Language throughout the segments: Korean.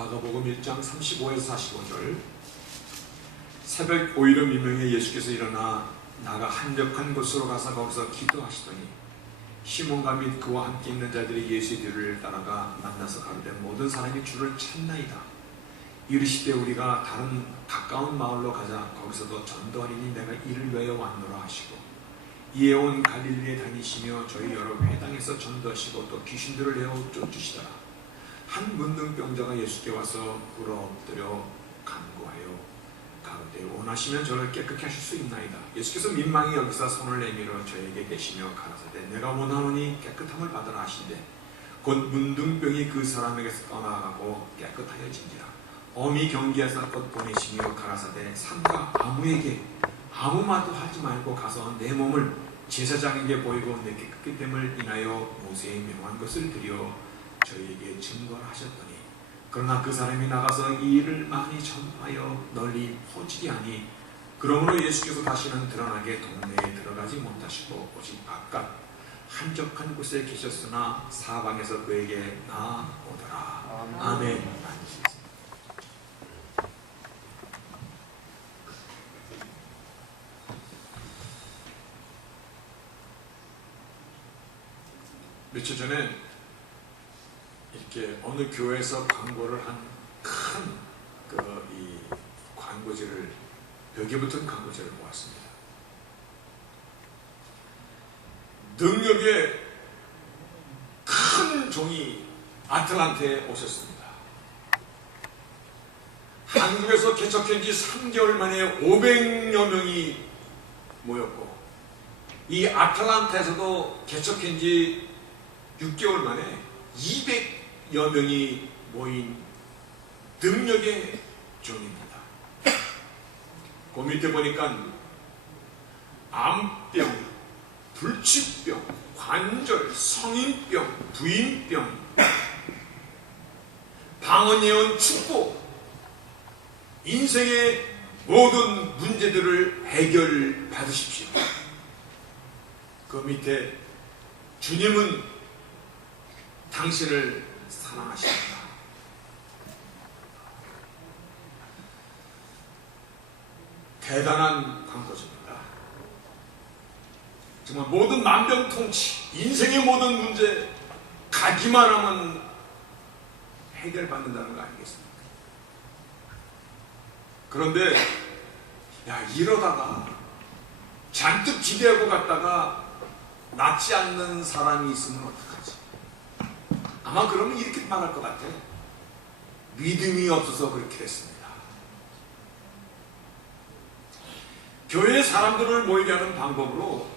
마가복음 1장 35에서 45절. 새벽 오이름 미명에 예수께서 일어나 나가 한적한 곳으로 가서 거기서 기도하시더니 시몬과 및 그와 함께 있는 자들이 예수의 뒤를 따라가 만나서 가로되 모든 사람이 주를 찾나이다. 이르시되 우리가 다른 가까운 마을로 가자. 거기서도 전도하리니 내가 이를 위하여 왔노라 하시고 이에 온 갈릴리에 다니시며 저희 여러 회당에서 전도하시고 또 귀신들을 내어 쫓으시더라. 한 문둥병자가 예수께 와서 꿇어 엎드려 간구하여 가로되 원하시면 저를 깨끗게 하실 수 있나이다. 예수께서 민망히 여기서 손을 내밀어 저에게 계시며 가라사대 내가 원하노니 깨끗함을 받으라 하신대 곧 문둥병이 그 사람에게서 떠나가고 깨끗하여진지라. 어미 경계하사 곧 보내시며 가라사대 삼가 아무에게 아무 말도 하지 말고 가서 내 몸을 제사장에게 보이고 내 깨끗게 됨을 인하여 모세의 명한 것을 드려 저희에게 증거를 하셨더니 그러나 그 사람이 나가서 이 일을 많이 전파하여 널리 퍼지게 그러므로 예수께서 다시는 드러나게 동네에 들어가지 못하시고 오직 바깥 한적한 곳에 계셨으나 사방에서 그에게 나오더라. 아멘. 며칠 전에 이렇게 어느 교회에서 광고를 한 큰 이 광고지를 벽에 붙은 광고지를 보았습니다. 능력의 큰 종이 아틀란타에 오셨습니다. 한국에서 개척한 지 3개월 만에 500여 명이 모였고 이 아틀란타에서도 개척한 지 6개월 만에 200여 명이 모인 능력의 종입니다. 그 밑에 보니까 암병, 불치병, 관절, 성인병, 부인병, 방언예언 축복, 인생의 모든 문제들을 해결받으십시오. 그 밑에 주님은 당신을 사랑하십니다. 대단한 광고입니다. 정말 모든 만병통치, 인생의 모든 문제 가기만 하면 해결받는다는 거 아니겠습니까? 그런데 이러다가 잔뜩 기대하고 갔다가 낫지 않는 사람이 있으면 어떡하지? 아마 그러면 이렇게 말할 것 같아요. 믿음이 없어서 그렇게 됐습니다. 교회 사람들을 모이게 하는 방법으로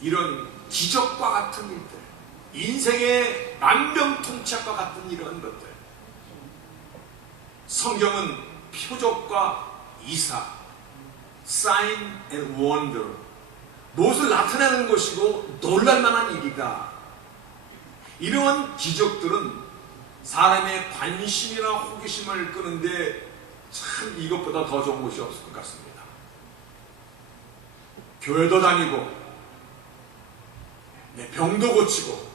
이런 기적과 같은 일들, 인생의 만병통치약과 같은 이런 것들, 성경은 표적과 이사, sign and wonder, 무엇을 나타내는 것이고 놀랄만한 일이다. 이러한 기적들은 사람의 관심이나 호기심을 끄는데 참 이것보다 더 좋은 것이 없을 것 같습니다. 교회도 다니고 내 병도 고치고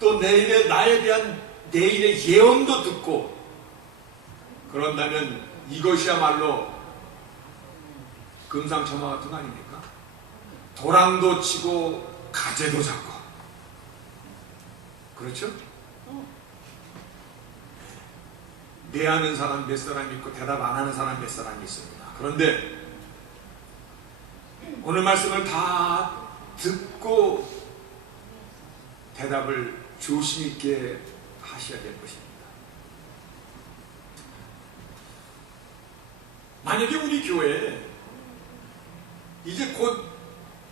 또 나에 대한 내일의 예언도 듣고 그런다면 이것이야말로 금상첨화 같은 거 아닙니까? 도랑도 치고 가재도 잡고 그렇죠? 네 하는 사람 몇 사람 있고 대답 안 하는 사람 몇 사람이 있습니다. 그런데 오늘 말씀을 다 듣고 대답을 조심 있게 하셔야 될 것입니다. 만약에 우리 교회에 이제 곧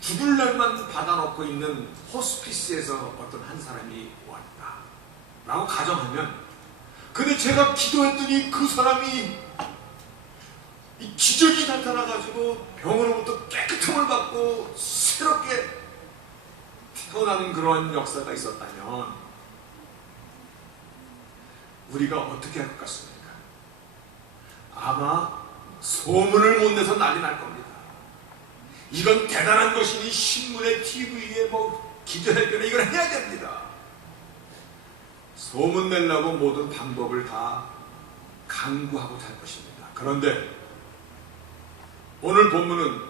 죽을 날만 받아놓고 있는 호스피스에서 어떤 한 사람이 왔다 라고 가정하면 근데 제가 기도했더니 그 사람이 이 기적이 나타나가지고 병으로부터 깨끗함을 받고 새롭게 태어나는 그러한 역사가 있었다면 우리가 어떻게 할 것 같습니까? 아마 소문을 못 내서 난리 날 겁니다. 이건 대단한 것이니 신문에 TV에 기자회견에 이걸 해야 됩니다. 소문내려고 모든 방법을 다 강구하고 살 것입니다. 그런데 오늘 본문은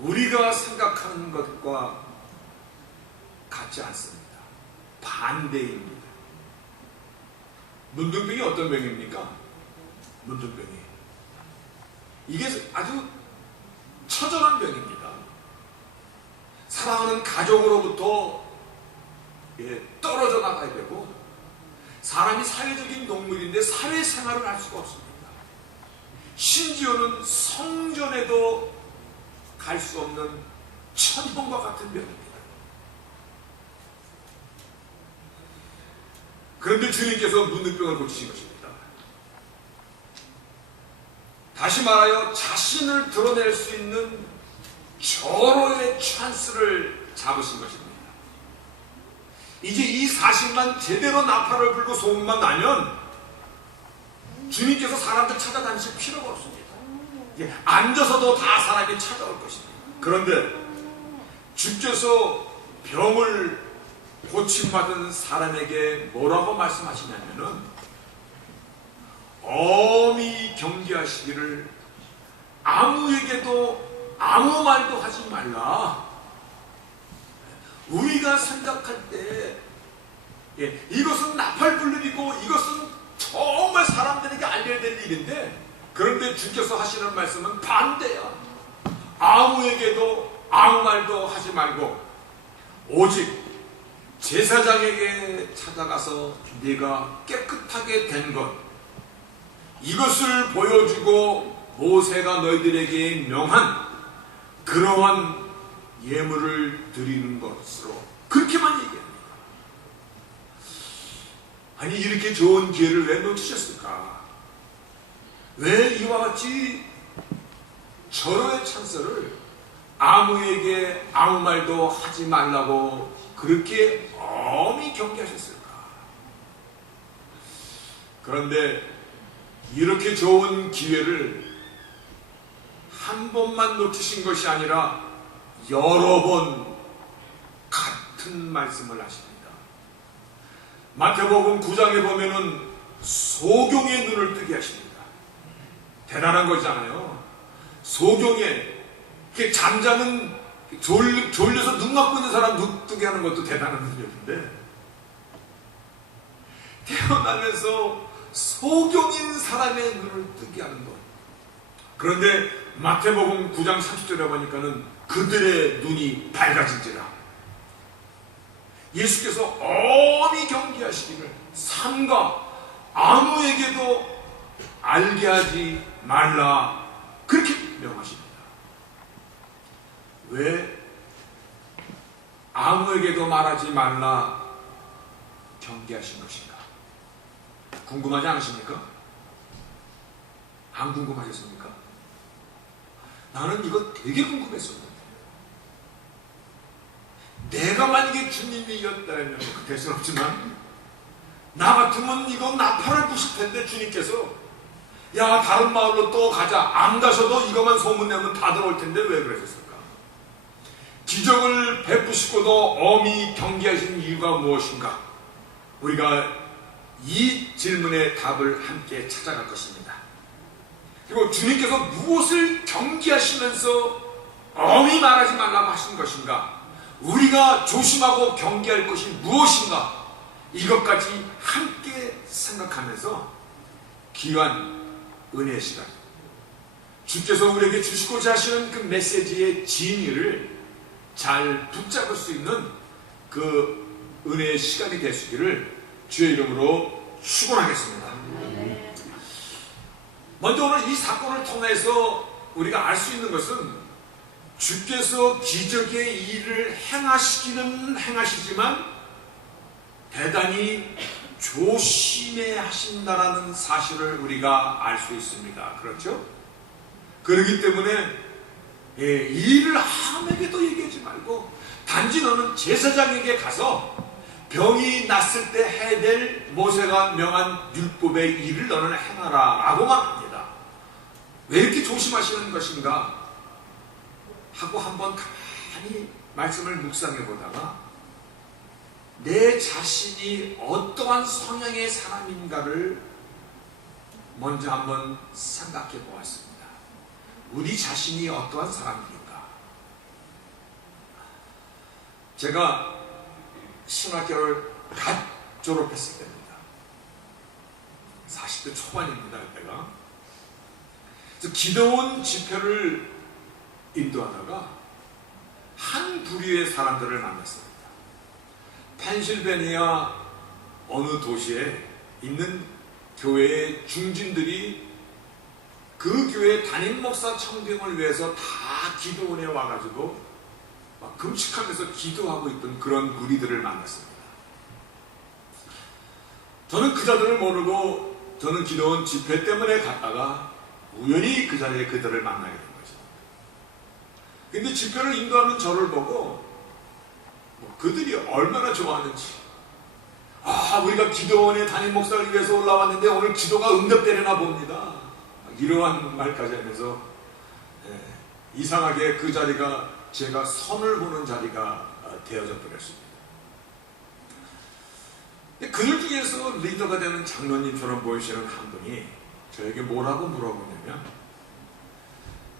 우리가 생각하는 것과 같지 않습니다. 반대입니다. 문둥병이 어떤 병입니까? 문둥병이. 이게 아주 처절한 병입니다. 사랑하는 가족으로부터 떨어져 나가야 되고, 사람이 사회적인 동물인데 사회생활을 할 수가 없습니다. 심지어는 성전에도 갈 수 없는 천형과 같은 병입니다. 그런데 주님께서 문둥병을 고치신 것입니다. 다시 말하여 자신을 드러낼 수 있는 절호의 찬스를 잡으신 것입니다. 이제 이 사실만 제대로 나팔을 불고 소문만 나면 주님께서 사람들 찾아다니실 필요가 없습니다. 앉아서도 다 사람이 찾아올 것입니다. 그런데 주께서 병을 고침받은 사람에게 뭐라고 말씀하시냐면은 엄히 경계하시기를 아무에게도 아무 말도 하지 말라. 우리가 생각할 때 이것은 나팔 불 일이고 이것은 정말 사람들에게 알려야 될 일인데, 그런데 주께서 하시는 말씀은 반대야. 아무에게도 아무 말도 하지 말고 오직 제사장에게 찾아가서 네가 깨끗하게 된 것, 이것을 보여주고 모세가 너희들에게 명한 그러한 예물을 드리는 것으로, 그렇게만 얘기합니다. 아니, 이렇게 좋은 기회를 왜 놓치셨을까? 왜 이와 같이 절호의 찬스를 아무에게 아무 말도 하지 말라고 그렇게 엄히 경계하셨을까? 그런데 이렇게 좋은 기회를 한 번만 놓치신 것이 아니라 여러 번 같은 말씀을 하십니다. 마태복음 9장에 보면은 소경의 눈을 뜨게 하십니다. 대단한 거잖아요. 소경에 잠자는 졸려서 눈 감고 있는 사람 눈 뜨게 하는 것도 대단한 능력인데, 태어나면서 소경인 사람의 눈을 뜨게 하는 것. 그런데 마태복음 9장 30절에 보니까는 그들의 눈이 밝아진지라. 예수께서 엄히 경계하시기를 삼가 아무에게도 알게 하지 말라, 그렇게 명하십니다. 왜 아무에게도 말하지 말라 경계하신 것인가? 궁금하지 않으십니까? 안 궁금하셨습니까? 나는 이거 되게 궁금했었는데, 내가 만약에 주님이었다면 될 수는 없지만 나 같으면 이거 나팔을 부실 텐데, 주님께서 야 다른 마을로 또 가자, 안 가셔도 이것만 소문내면 다 들어올 텐데 왜 그러셨을까? 기적을 베푸시고도 엄히 경계하신 이유가 무엇인가? 우리가 이 질문의 답을 함께 찾아갈 것입니다. 그리고 주님께서 무엇을 경계하시면서 엄히 말하지 말라고 하신 것인가? 우리가 조심하고 경계할 것이 무엇인가? 이것까지 함께 생각하면서 귀한 은혜의 시간, 주께서 우리에게 주시고자 하시는 그 메시지의 진리를 잘 붙잡을 수 있는 그 은혜의 시간이 되시기를 주의 이름으로 축원하겠습니다. 먼저 오늘 이 사건을 통해서 우리가 알 수 있는 것은, 주께서 기적의 일을 행하시기는 행하시지만 대단히 조심해 하신다라는 사실을 우리가 알 수 있습니다. 그렇죠? 그렇기 때문에 일을 아무에게도 얘기하지 말고 단지 너는 제사장에게 가서 병이 났을 때 해야 될 모세가 명한 율법의 일을 너는 행하라 라고만 합니다. 왜 이렇게 조심하시는 것인가 하고 한번 가만히 말씀을 묵상해 보다가 내 자신이 어떠한 성향의 사람인가를 먼저 한번 생각해 보았습니다. 우리 자신이 어떠한 사람인가? 제가 신학교를 갓 졸업했을 때입니다. 40대 초반입니다. 그때가. 그래서 기도원 집회를 인도하다가 한 부류의 사람들을 만났습니다. 펜실베니아 어느 도시에 있는 교회의 중진들이 그 교회 담임 목사 청빙을 위해서 다 기도원에 와가지고 막 금식하면서 기도하고 있던 그런 무리들을 만났습니다. 저는 그 자들을 모르고 저는 기도원 집회 때문에 갔다가 우연히 그 자리에 그들을 만나게 된 거죠. 근데 집회를 인도하는 저를 보고 그들이 얼마나 좋아하는지, 우리가 기도원에 담임 목사를 위해서 올라왔는데 오늘 기도가 응답되려나 봅니다, 이러한 말까지 하면서 이상하게 그 자리가 제가 선을 보는 자리가 되어져 버렸습니다. 그들 중에서 리더가 되는 장로님처럼 보이시는 한 분이 저에게 뭐라고 물어보냐면,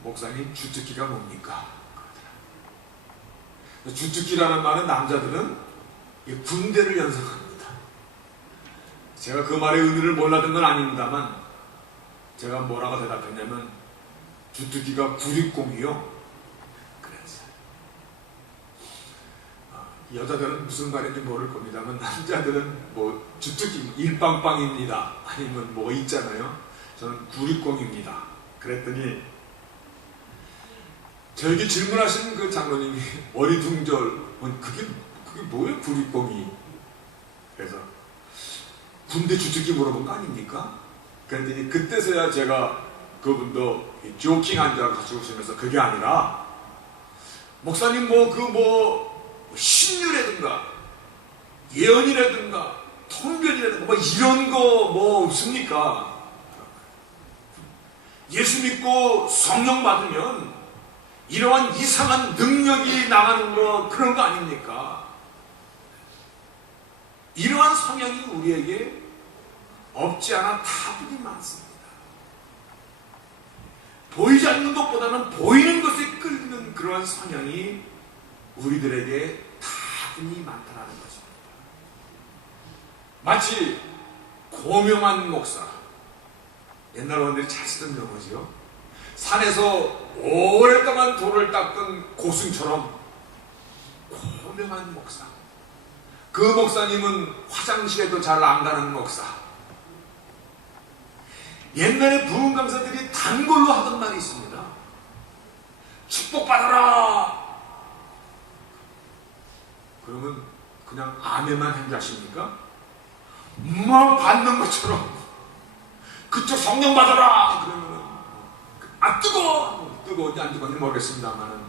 목사님 주특기가 뭡니까? 주특기라는 말은 남자들은 군대를 연상합니다. 제가 그 말의 의미를 몰랐던 건 아닙니다만 제가 뭐라고 대답했냐면, 주특기가 구릿공이요. 그래서 여자들은 무슨 말인지 모를 겁니다만 남자들은 뭐 주특기 일빵빵입니다, 아니면 뭐 있잖아요. 저는 구릿공입니다. 그랬더니 저에게 질문하신 그 장로님이 어리둥절, 그게 뭐예요, 구릿공이? 그래서 군대 주특기 물어본 거 아닙니까? 그랬더니 그때서야 제가 그분도 조킹한 줄 같이 웃으면서, 그게 아니라 목사님 신유라든가 예언이라든가 통변이라든가 이런 거 없습니까? 예수 믿고 성령 받으면 이러한 이상한 능력이 나가는 거, 그런 거 아닙니까? 이러한 성향이 우리에게 없지 않아 다분히 많습니다. 보이지 않는 것보다는 보이는 것에 끌리는 그러한 성향이 우리들에게 다분히 많다는 것입니다. 마치 고명한 목사, 옛날 어른들이 잘 쓰던 용어지요. 산에서 오랫동안 돌을 닦던 고승처럼 고명한 목사. 그 목사님은 화장실에도 잘 안 가는 목사. 옛날에 부흥 강사들이 단골로 하던 말이 있습니다. 축복받아라. 그러면 그냥 아멘만 행하십니까? 막 받는 것처럼 그쪽 성령 받아라. 그러면 뜨거운지 안 뜨거운지 모르겠습니다만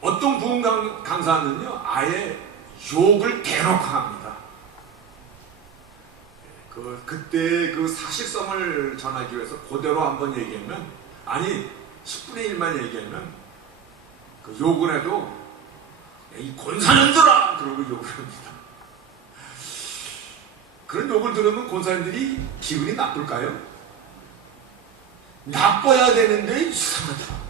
어떤 부흥 강사는요 아예 욕을 대놓고 합니다. 그때 그 사실성을 전하기 위해서 그대로 한번 얘기하면, 아니 10분의 1만 얘기하면 그 욕을 해도 이 권사님들아 그러고 욕을 합니다. 그런 욕을 들으면 권사님들이 기분이 나쁠까요? 나빠야 되는데 이상하다.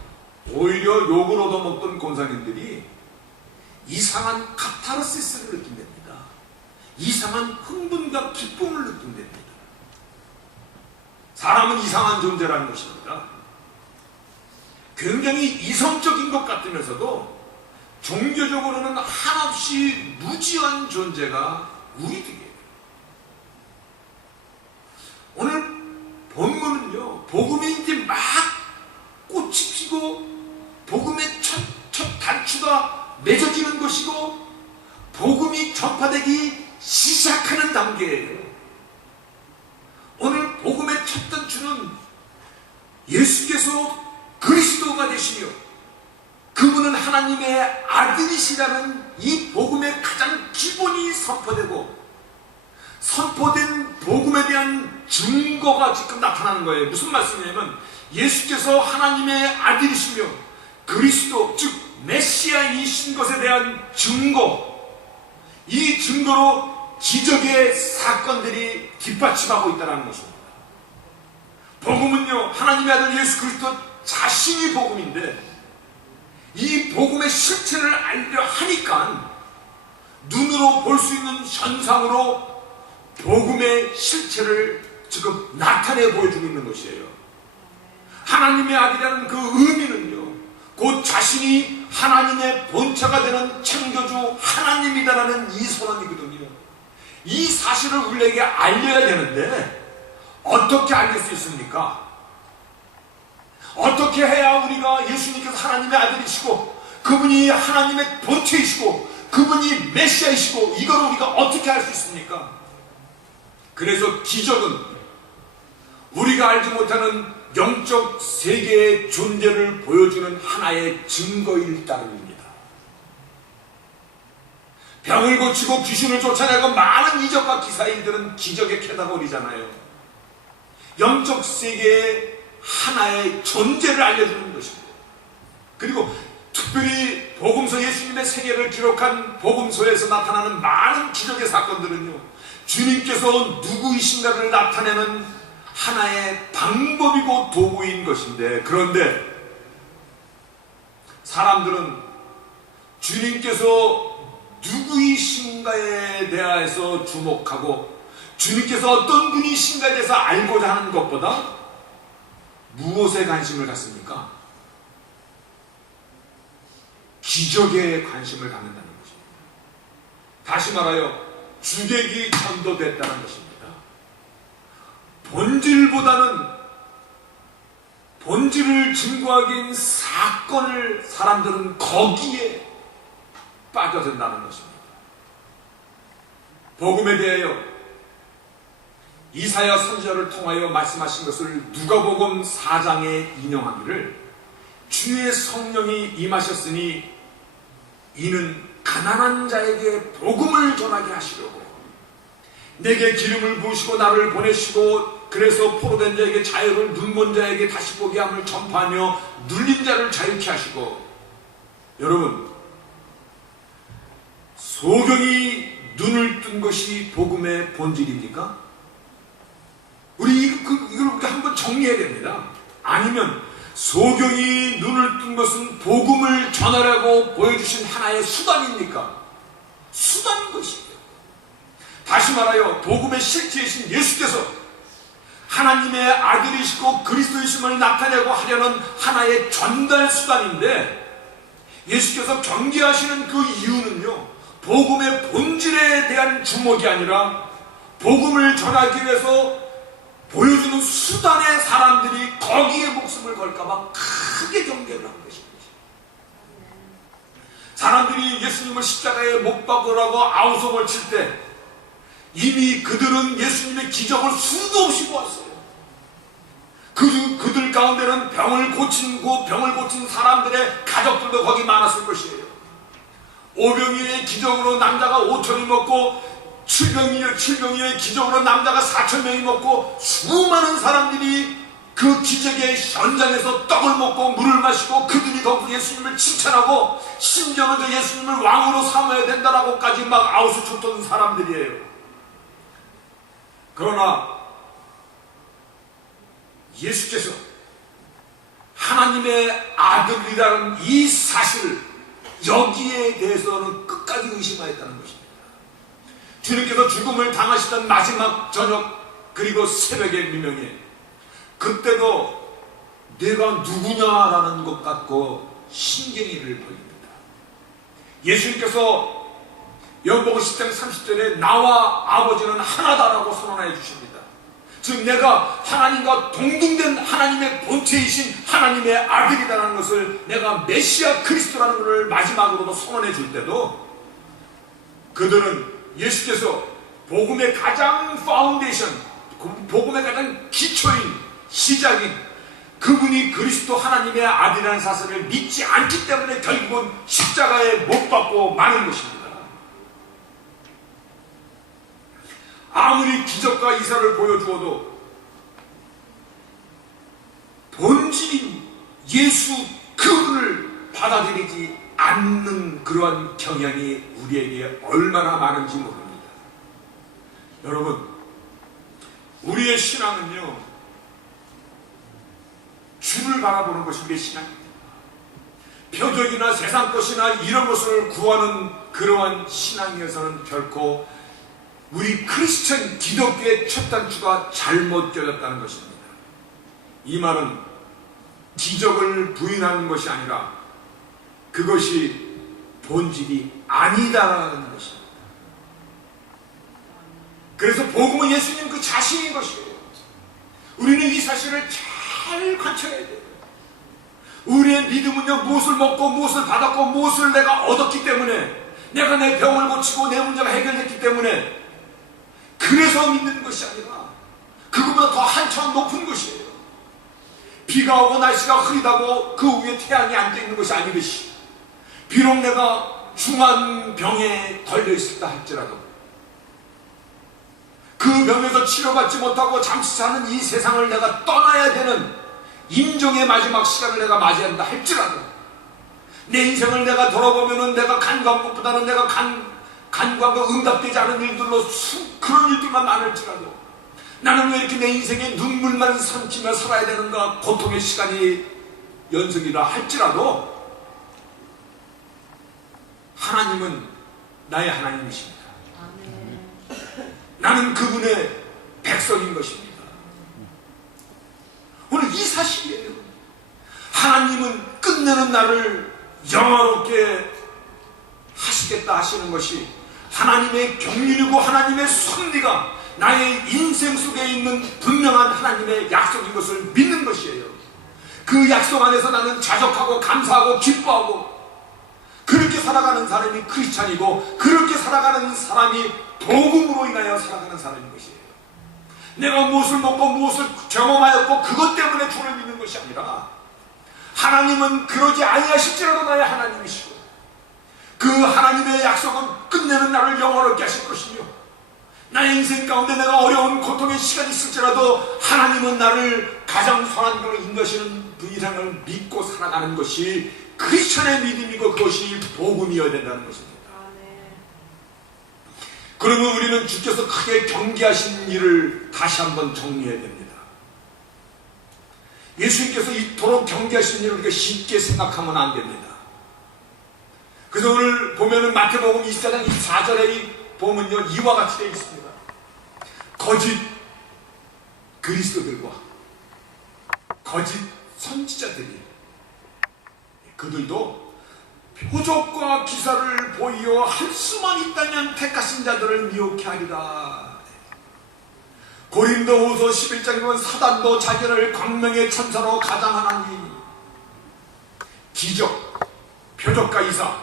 오히려 욕을 얻어먹던 권사님들이 이상한 카타르시스를 느낀답니다. 이상한 흥분과 기쁨을 느낀답니다. 사람은 이상한 존재라는 것입니다. 굉장히 이성적인 것 같으면서도 종교적으로는 한없이 무지한 존재가 우리들이에요. 오늘 본문은요, 복음이 이제 막 꽃이 피고 복음의 첫 단추가 맺어지는 것이고 복음이 전파되기 시작하는 단계예요. 오늘 복음의 첫 단추는 예수께서 그리스도가 되시며 그분은 하나님의 아들이시라는 이 복음의 가장 기본이 선포되고, 선포된 복음에 대한 증거가 지금 나타나는 거예요. 무슨 말씀이냐면 예수께서 하나님의 아들이시며 그리스도, 즉 메시아이신 것에 대한 증거, 이 증거로 기적의 사건들이 뒷받침하고 있다는 것입니다. 복음은요, 하나님의 아들 예수 그리스도 자신이 복음인데, 이 복음의 실체를 알려 하니까 눈으로 볼 수 있는 현상으로 복음의 실체를 지금 나타내 보여주고 있는 것이에요. 하나님의 아들이라는 그 의미는요, 곧 자신이 하나님의 본체가 되는 창조주 하나님이다라는 이 선언이거든요. 이 사실을 우리에게 알려야 되는데 어떻게 알릴 수 있습니까? 어떻게 해야 우리가 예수님께서 하나님의 아들이시고 그분이 하나님의 본체이시고 그분이 메시아이시고 이걸 우리가 어떻게 알 수 있습니까? 그래서 기적은 우리가 알지 못하는 영적 세계의 존재를 보여주는 하나의 증거일 따름입니다. 병을 고치고 귀신을 쫓아내고 많은 이적과 기사의 일들은 기적의 캐다고리잖아요. 영적 세계의 하나의 존재를 알려주는 것입니다. 그리고 특별히 복음서 예수님의 생애를 기록한 복음서에서 나타나는 많은 기적의 사건들은요, 주님께서 누구이신가를 나타내는 하나의 방법이고 도구인 것인데, 그런데 사람들은 주님께서 누구이신가에 대해서 주목하고 주님께서 어떤 분이신가에 대해서 알고자 하는 것보다 무엇에 관심을 갖습니까? 기적에 관심을 갖는다는 것입니다. 다시 말하여 주객이 전도됐다는 것입니다. 본질을 증거하기 위한 사건을 사람들은 거기에 빠져든다는 것입니다. 복음에 대하여 이사야 선지자를 통하여 말씀하신 것을 누가복음 4장에 인용하기를, 주의 성령이 임하셨으니 이는 가난한 자에게 복음을 전하게 하시려고 내게 기름을 부으시고 나를 보내시고 그래서 포로된 자에게 자유를, 눈먼 자에게 다시 보게 함을 전파하며 눌린 자를 자유케 하시고. 여러분, 소경이 눈을 뜬 것이 복음의 본질입니까? 우리 이걸 한번 정리해야 됩니다. 아니면 소경이 눈을 뜬 것은 복음을 전하라고 보여주신 하나의 수단입니까? 수단인 것입니다. 다시 말하여 복음의 실체이신 예수께서 하나님의 아들이시고 그리스도이심을 나타내고 하려는 하나의 전달 수단인데, 예수께서 경계하시는 그 이유는요, 복음의 본질에 대한 주목이 아니라 복음을 전하기 위해서 보여주는 수단의 사람들이 거기에 목숨을 걸까봐 크게 경계를 한 것입니다. 사람들이 예수님을 십자가에 못 박으라고 아우성을 칠 때 이미 그들은 예수님의 기적을 수도 없이 보았어요. 그들 가운데는 병을 고친 사람들의 가족들도 거기 많았을 것이에요. 오병이의 기적으로 남자가 5천이 먹고, 칠병이의 기적으로 남자가 4,000명이 먹고, 수많은 사람들이 그 기적의 현장에서 떡을 먹고 물을 마시고 그들이 더욱 예수님을 칭찬하고 심지어는 예수님을 왕으로 삼아야 된다라고까지 막 아우성쳤던 사람들이에요. 그러나 예수께서 하나님의 아들이라는 이 사실을 여기에 대해서는 끝까지 의심하였다는 것입니다. 주님께서 죽음을 당하시던 마지막 저녁 그리고 새벽의 미명에 그때도 내가 누구냐라는 것 같고 신경이를 보입니다. 예수님께서 요한복음 10장 30절에 나와 아버지는 하나다라고 선언해 주십니다. 즉 내가 하나님과 동등된 하나님의 본체이신 하나님의 아들이다라는 것을 내가 메시아 그리스도라는 것을 마지막으로도 선언해 줄 때도 그들은 예수께서 복음의 가장 파운데이션, 복음의 가장 기초인 시작인 그분이 그리스도 하나님의 아들이라는 사실을 믿지 않기 때문에 결국은 십자가에 못 박고 마는 것입니다. 아무리 기적과 이사를 보여주어도 본질인 예수 그분을 받아들이지 맞는 그러한 경향이 우리에게 얼마나 많은지 모릅니다. 여러분, 우리의 신앙은요, 주를 바라보는 것이 우리의 신앙입니다. 표적이나 세상 것이나 이런 것을 구하는 그러한 신앙에서는 결코 우리 크리스천 기독교의 첫 단추가 잘못되었다는 것입니다. 이 말은 기적을 부인하는 것이 아니라 그것이 본질이 아니다라는 것입니다. 그래서 복음은 예수님 그 자신인 것이에요. 우리는 이 사실을 잘 관찰해야 돼요. 우리의 믿음은요, 무엇을 먹고 무엇을 받았고 무엇을 내가 얻었기 때문에, 내가 내 병을 고치고 내 문제가 해결됐기 때문에 그래서 믿는 것이 아니라 그것보다 더 한참 높은 것이에요. 비가 오고 날씨가 흐리다고 그 위에 태양이 앉아 있는 것이 아니듯이, 비록 내가 중한 병에 걸려 있었다 할지라도 그 병에서 치료받지 못하고 잠시 사는 이 세상을 내가 떠나야 되는 임종의 마지막 시간을 내가 맞이한다 할지라도, 내 인생을 내가 돌아보면은 내가 간구한 것보다는 내가 간구한 거 응답되지 않은 일들로 그런 일들만 많을지라도, 나는 왜 이렇게 내 인생에 눈물만 삼키며 살아야 되는가, 고통의 시간이 연속이라 할지라도 하나님은 나의 하나님이십니다. 나는 그분의 백성인 것입니다. 오늘 이 사실이에요. 하나님은 끝내는 나를 영화롭게 하시겠다 하시는 것이 하나님의 경륜이고 하나님의 섭리가 나의 인생 속에 있는 분명한 하나님의 약속인 것을 믿는 것이에요. 그 약속 안에서 나는 자족하고 감사하고 기뻐하고, 그렇게 살아가는 사람이 크리스찬이고, 그렇게 살아가는 사람이 복음으로 인하여 살아가는 사람인 것이에요. 내가 무엇을 먹고 무엇을 경험하였고 그것 때문에 주를 믿는 것이 아니라, 하나님은 그러지 아니하실지라도 나의 하나님이시고, 그 하나님의 약속은 끝내는 나를 영원롭게 하실 것이며, 나의 인생 가운데 내가 어려운 고통의 시간이 있을지라도 하나님은 나를 가장 선한 길로 인도하시는 분이상을 믿고 살아가는 것이 크리스천의 믿음이고, 그것이 복음이어야 된다는 것입니다. 그러면 우리는 주께서 크게 경계하신 일을 다시 한번 정리해야 됩니다. 예수님께서 이토록 경계하신 일을 우리가 쉽게 생각하면 안 됩니다. 그래서 오늘 보면은 마태복음 24장 24절에 보면요, 이와 같이 되어 있습니다. 거짓 그리스도들과 거짓 선지자들이, 그들도 표적과 기사를 보이어 할 수만 있다면 택하신 자들을 미혹해 하리라. 고린도후서 11장에 보면 사단도 자기를 광명의 천사로 가장하나니, 기적, 표적과 이사,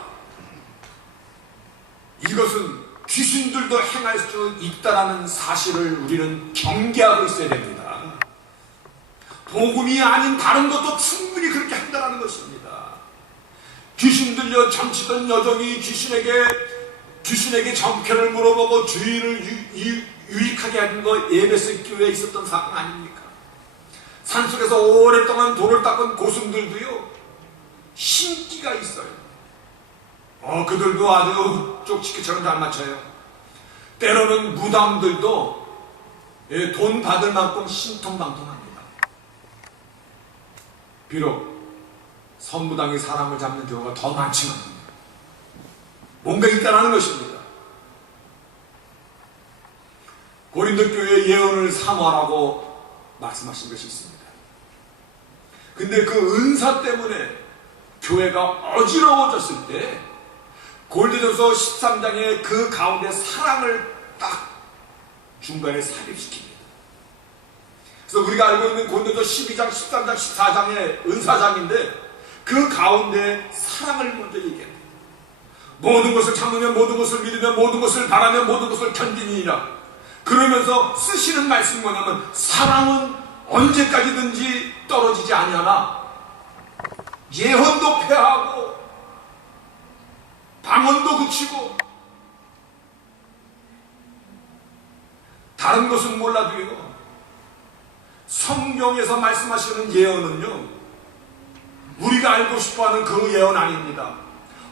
이것은 귀신들도 행할 수 있다는 사실을 우리는 경계하고 있어야 됩니다. 복음이 아닌 다른 것도 충분히 그렇게 한다는 것입니다. 귀신 들려 잠시던 여종이 귀신에게 정편을 물어보고 주인을 유익하게 하는 거 에베소 교회에 있었던 사건 아닙니까? 산속에서 오랫동안 돌을 닦은 고승들도요, 신기가 있어요. 그들도 아주 쪽지기처럼 잘 맞춰요. 때로는 무당들도 돈 받을 만큼 신통방통합니다. 비록 선무당이 사람을 잡는 경우가 더 많지만 뭔가 있다는 것입니다. 고린도 교회의 예언을 사모하라고 말씀하신 것이 있습니다. 근데 그 은사 때문에 교회가 어지러워졌을 때 고린도전서 13장에 그 가운데 사랑을 딱 중간에 삽입시킵니다. 그래서 우리가 알고 있는 고린도전서 12장, 13장, 14장의 은사장인데, 그 가운데 사랑을 먼저 얘기합니다. 모든 것을 참으며 모든 것을 믿으며 모든 것을 바라며 모든 것을 견디니라. 그러면서 쓰시는 말씀이 뭐냐면, 사랑은 언제까지든지 떨어지지 아니하나 예언도 폐하고 방언도 그치고 다른 것은 몰라도요, 성경에서 말씀하시는 예언은요, 우리가 알고 싶어하는 그 예언 아닙니다.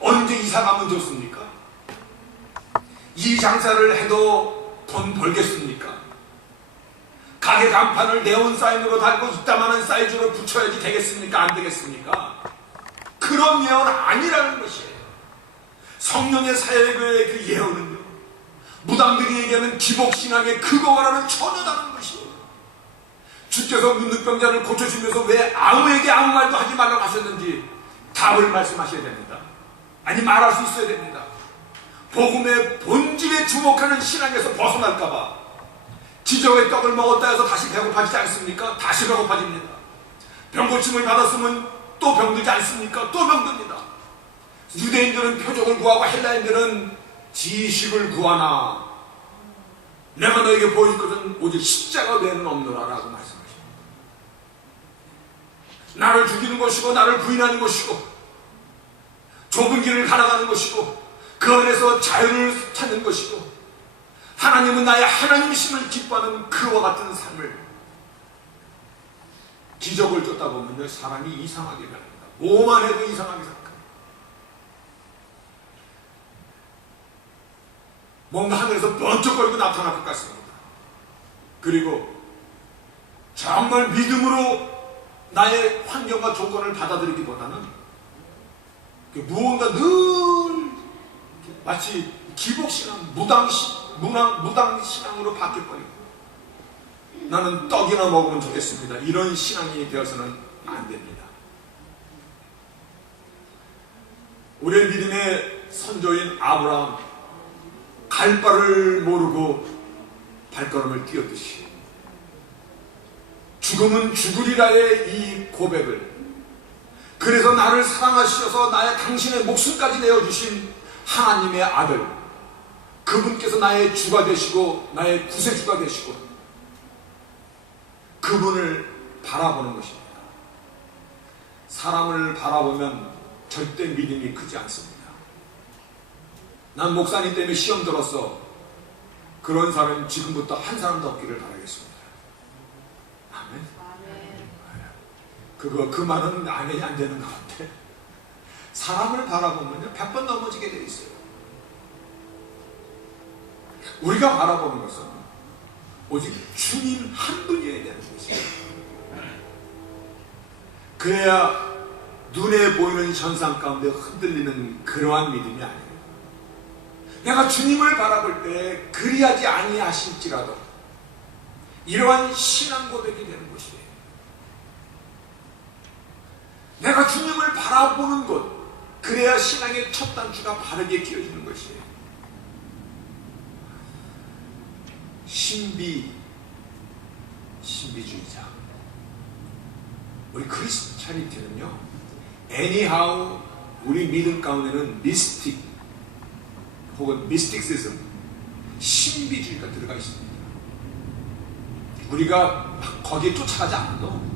언제 이사 가면 좋습니까? 이 장사를 해도 돈 벌겠습니까? 가게 간판을 네온사인으로 달고 이따만한 사이즈로 붙여야지 되겠습니까? 안 되겠습니까? 그런 예언 아니라는 것이에요. 성령의 사역의 그 예언은요, 무당들이 얘기하는 기복신앙의 그거와는 전혀 다른 것이에요. 주께서 문득병자를 고쳐주면서 왜 아무에게 아무 말도 하지 말라고 하셨는지 답을 말씀하셔야 됩니다. 아니, 말할 수 있어야 됩니다. 복음의 본질에 주목하는 신앙에서 벗어날까봐 기적의 떡을 먹었다 해서 다시 배고파지지 않습니까? 다시 배고파집니다. 병고침을 받았으면 또 병들지 않습니까? 또 병듭니다. 유대인들은 표적을 구하고 헬라인들은 지식을 구하나 내가 너에게 보여줄 것은 오직 십자가 외에는 없노라 라고 말씀하십니다. 나를 죽이는 것이고 나를 부인하는 것이고 좁은 길을 가나가는 것이고 그 안에서 자유를 찾는 것이고 하나님은 나의 하나님이심을 기뻐하는 그와 같은 삶을, 기적을 쫓다 보면요 사람이 이상하게 변합니다. 뭐만 해도 이상하게 생각합니다. 뭔가 하늘에서 번쩍거리고 나타날 것 같습니다. 그리고 정말 믿음으로 나의 환경과 조건을 받아들이기보다는 무언가 늘 마치 기복신앙, 무당신앙으로 바뀌어버리고 나는 떡이나 먹으면 좋겠습니다. 이런 신앙이 되어서는 안 됩니다. 우리의 믿음의 선조인 아브라함, 갈 바를 모르고 발걸음을 뛰었듯이 죽음은 죽으리라의 이 고백을, 그래서 나를 사랑하셔서 나의 당신의 목숨까지 내어주신 하나님의 아들, 그분께서 나의 주가 되시고 나의 구세주가 되시고 그분을 바라보는 것입니다. 사람을 바라보면 절대 믿음이 크지 않습니다. 난 목사님 때문에 시험 들었어. 그런 사람은 지금부터 한 사람도 없기를 바라겠습니다. 아멘. 그 말은 아멘이 안 되는 것 같아. 사람을 바라보면 100번 넘어지게 돼 있어요. 우리가 바라보는 것은 오직 주님 한 분이어야 되는 것이에요. 그래야 눈에 보이는 현상 가운데 흔들리는 그러한 믿음이 아니에요. 내가 주님을 바라볼 때 그리하지 아니하실지라도 이러한 신앙 고백이 되는 것이에요. 내가 주님을 바라보는 것, 그래야 신앙의 첫 단추가 바르게 끼어지는 것이에요. 신비주의자. 우리 크리스찬이티는요, anyhow 우리 믿음 가운데는 미스틱 혹은 미스틱시즘, 신비주의가 들어가 있습니다. 우리가 거기에 쫓아가지 않아도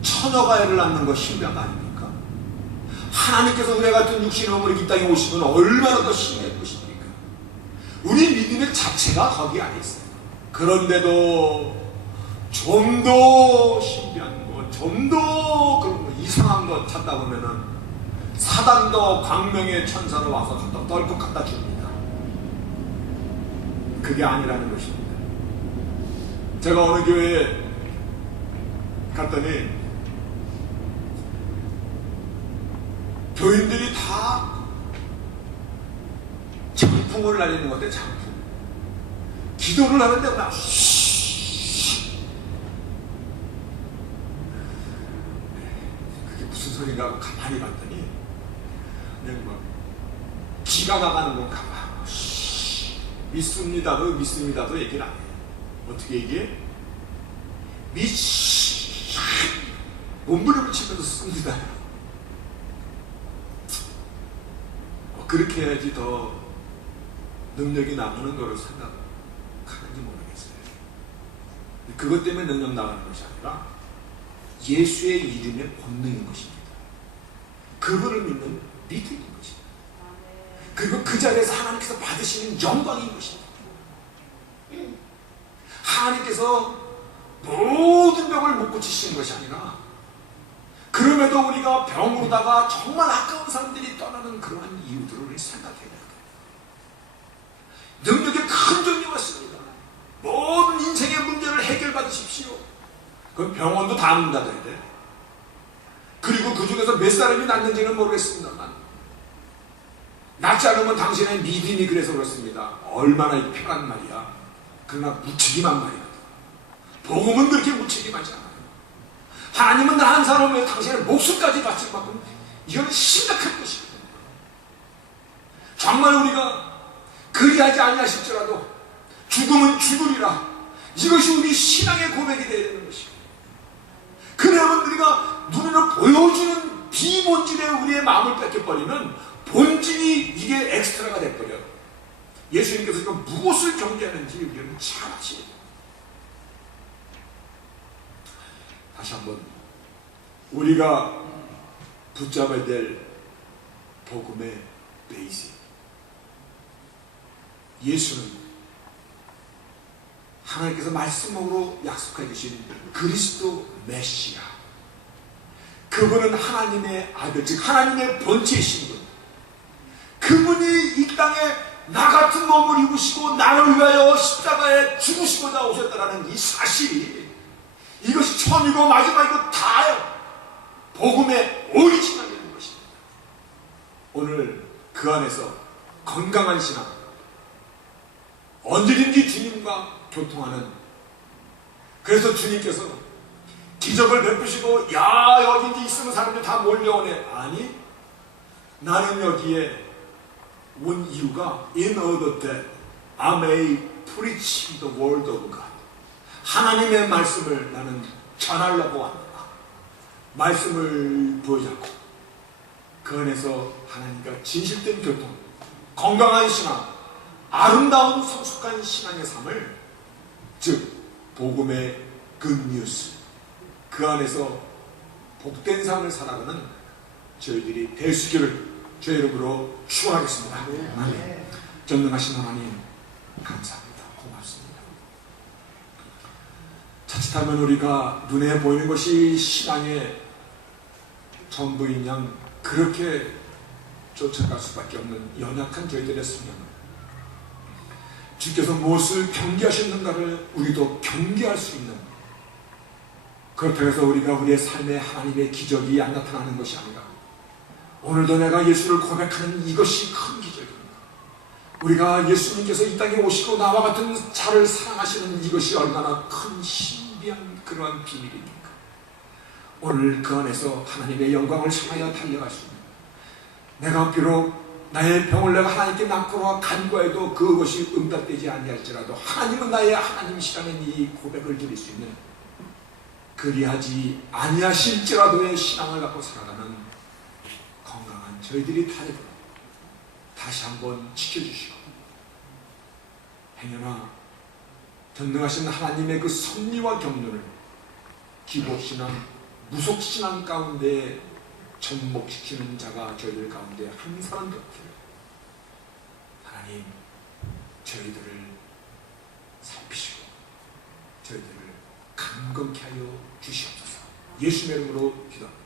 처녀가 애를 낳는 거 신비한 거 아닙니까? 하나님께서 우리 같은 육신의 몸을 이 땅에 오시면 얼마나 더 신비한 것입니까? 우리 믿음의 자체가 거기 안에 있어요. 그런데도 좀 더 신비한 것, 좀 더 그런 거, 이상한 것 찾다 보면은 사단도 광명의 천사로 와서 갖다 떨고 갖다 줍니다. 그게 아니라는 것입니다. 제가 어느 교회에 갔더니 교인들이 다 장풍을 날리는 건데, 장풍. 기도를 하는데 막 그게 무슨 소린가 하고 가만히 봤더니 그냥 막 기가 나가는 건가 봐. 믿습니다도 얘기를 안 해요. 어떻게 얘기해? 몸부림을 치면서 씁니다. 그렇게 해야지 더 능력이 나가는 거를 생각하는지 모르겠어요. 그것 때문에 능력 나가는 것이 아니라 예수의 이름의 본능인 것입니다. 그분을 믿는 믿음인 것입니다. 그리고 그 자리에서 하나님께서 받으시는 영광인 것입니다. 하나님께서 모든 병을 못 고치시는 것이 아니라 그럼에도 우리가 병으로다가 정말 아까운 사람들이 떠나는 그러한 이유들을 우리 생각해야 돼요. 능력의 큰 종이 왔습니다. 모든 인생의 문제를 해결받으십시오. 그럼 병원도 다 문 닫아야 돼. 그리고 그 중에서 몇 사람이 낫는지는 모르겠습니다만, 낫지 않으면 당신의 믿음이 그래서 그렇습니다. 얼마나 편한 말이야. 그러나 무책임한 말이야. 복음은 그렇게 무책임하지 않아요. 하나님은 나 한 사람을 위해 당신의 목숨까지 바칠 만큼 이건 심각한 것입니다. 정말 우리가 그리하지 아니하실지라도 죽음은 죽으리라, 이것이 우리 신앙의 고백이 되어야 되는 것입니다. 그러면 우리가 눈으로 보여주는 비본질에 우리의 마음을 뺏겨버리면 본질이 이게 엑스트라가 돼버려요. 예수님께서 지금 무엇을 경계하는지 우리는 잘 아시죠. 다시 한번 우리가 붙잡아야 될 복음의 베이스, 예수는 하나님께서 말씀으로 약속해 주신 그리스도 메시아, 그분은 하나님의 아들, 즉 하나님의 본체이신 분, 그분이 이 땅에 나 같은 몸을 입으시고 나를 위하여 십자가에 죽으시고자 오셨다는 이 사실이, 이것이 처음이고 마지막이고 다요 복음의 오리지널이 되는 것입니다. 오늘 그 안에서 건강한 신앙, 언제든지 주님과 교통하는, 그래서 주님께서 기적을 베푸시고 야 여기 이제 있으면 사람들이 다 몰려오네, 아니 나는 여기에 온 이유가 in order that I may preach the word of God, 하나님의 말씀을 나는 전하려고 합니다. 말씀을 보여주고 그 안에서 하나님과 진실된 교통, 건강한 신앙, 아름다운 성숙한 신앙의 삶을, 즉 복음의 굿뉴스, 그 안에서 복된 삶을 살아가는 저희들이 될 수 있기를 주의 이름으로 축원하겠습니다. 아멘. 전능하신 하나님 감사합니다. 고맙습니다. 자칫하면 우리가 눈에 보이는 것이 신앙의 전부인 양 그렇게 쫓아갈 수밖에 없는 연약한 저희들의 성향을, 주께서 무엇을 경계하셨는가를 우리도 경계할 수 있는, 그렇다고 해서 우리가 우리의 삶에 하나님의 기적이 안 나타나는 것이 아니라 오늘도 내가 예수를 고백하는 이것이 큰 기적입니다. 우리가 예수님께서 이 땅에 오시고 나와 같은 자를 사랑하시는 이것이 얼마나 큰 신비한 그러한 비밀입니까? 오늘 그 안에서 하나님의 영광을 향하여 달려갈 수 있는, 내가 비록 나의 병을 내가 하나님께 납고와 간구해도 그것이 응답되지 아니할지라도 하나님은 나의 하나님이시라는 이 고백을 드릴 수 있는, 그리하지 아니하실지라도의 신앙을 갖고 살아가는 건강한 저희들이 다 되도록 다시 한번 지켜주시고, 행여나 전능하신 하나님의 그 섭리와 경륜을 기복신앙, 무속신앙 가운데 접목시키는 자가 저희들 가운데 한 사람도 없기를 하나님 저희들을 살피시고 저희들을 강건케 하여 주시옵소서. 예수의 이름으로 기도합니다.